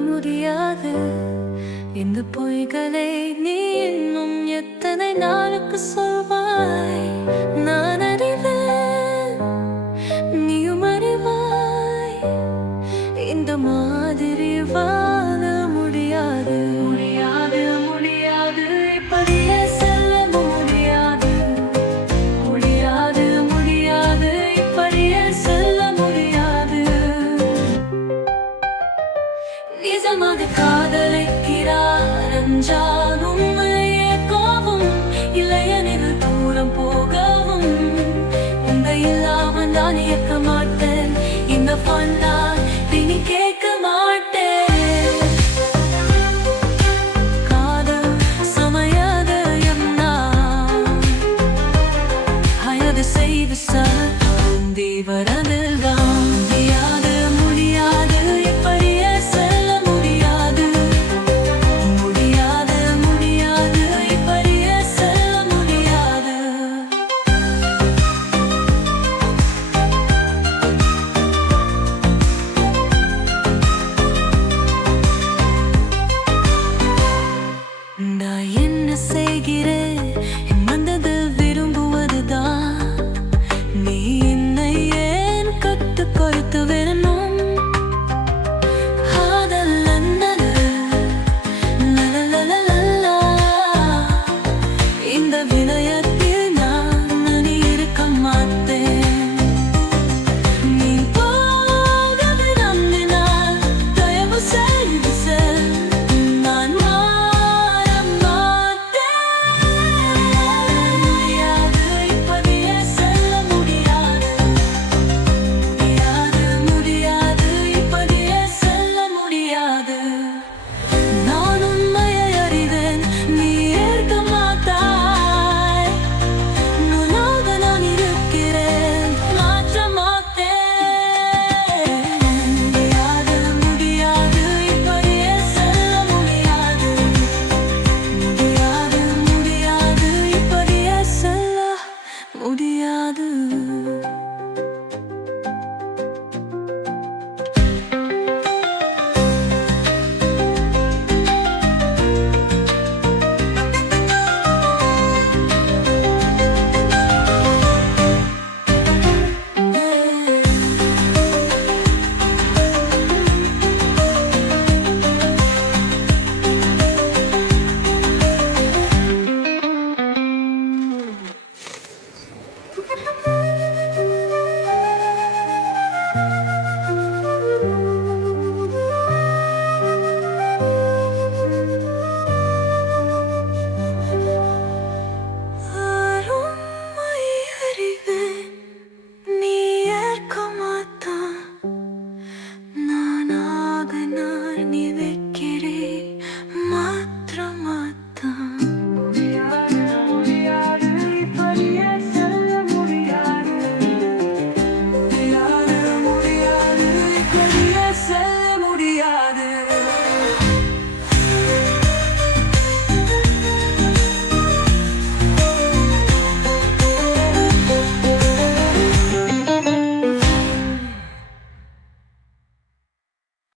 முடியாது. இந்த பொய்களை நீ இன்னும் எத்தனை நாளுக்கு சொல்வாய்? இசமது காதலிக்கிறார் அஞ்சாலும் ஏற்கவும் இளையனில் தூரம் போகவும். உங்க இல்லாமல் நான் இயக்க மாட்டேன். இந்த பண்ணா தினி கேட்க மாட்டேன். காதல் சமையது என்ன? முடியாது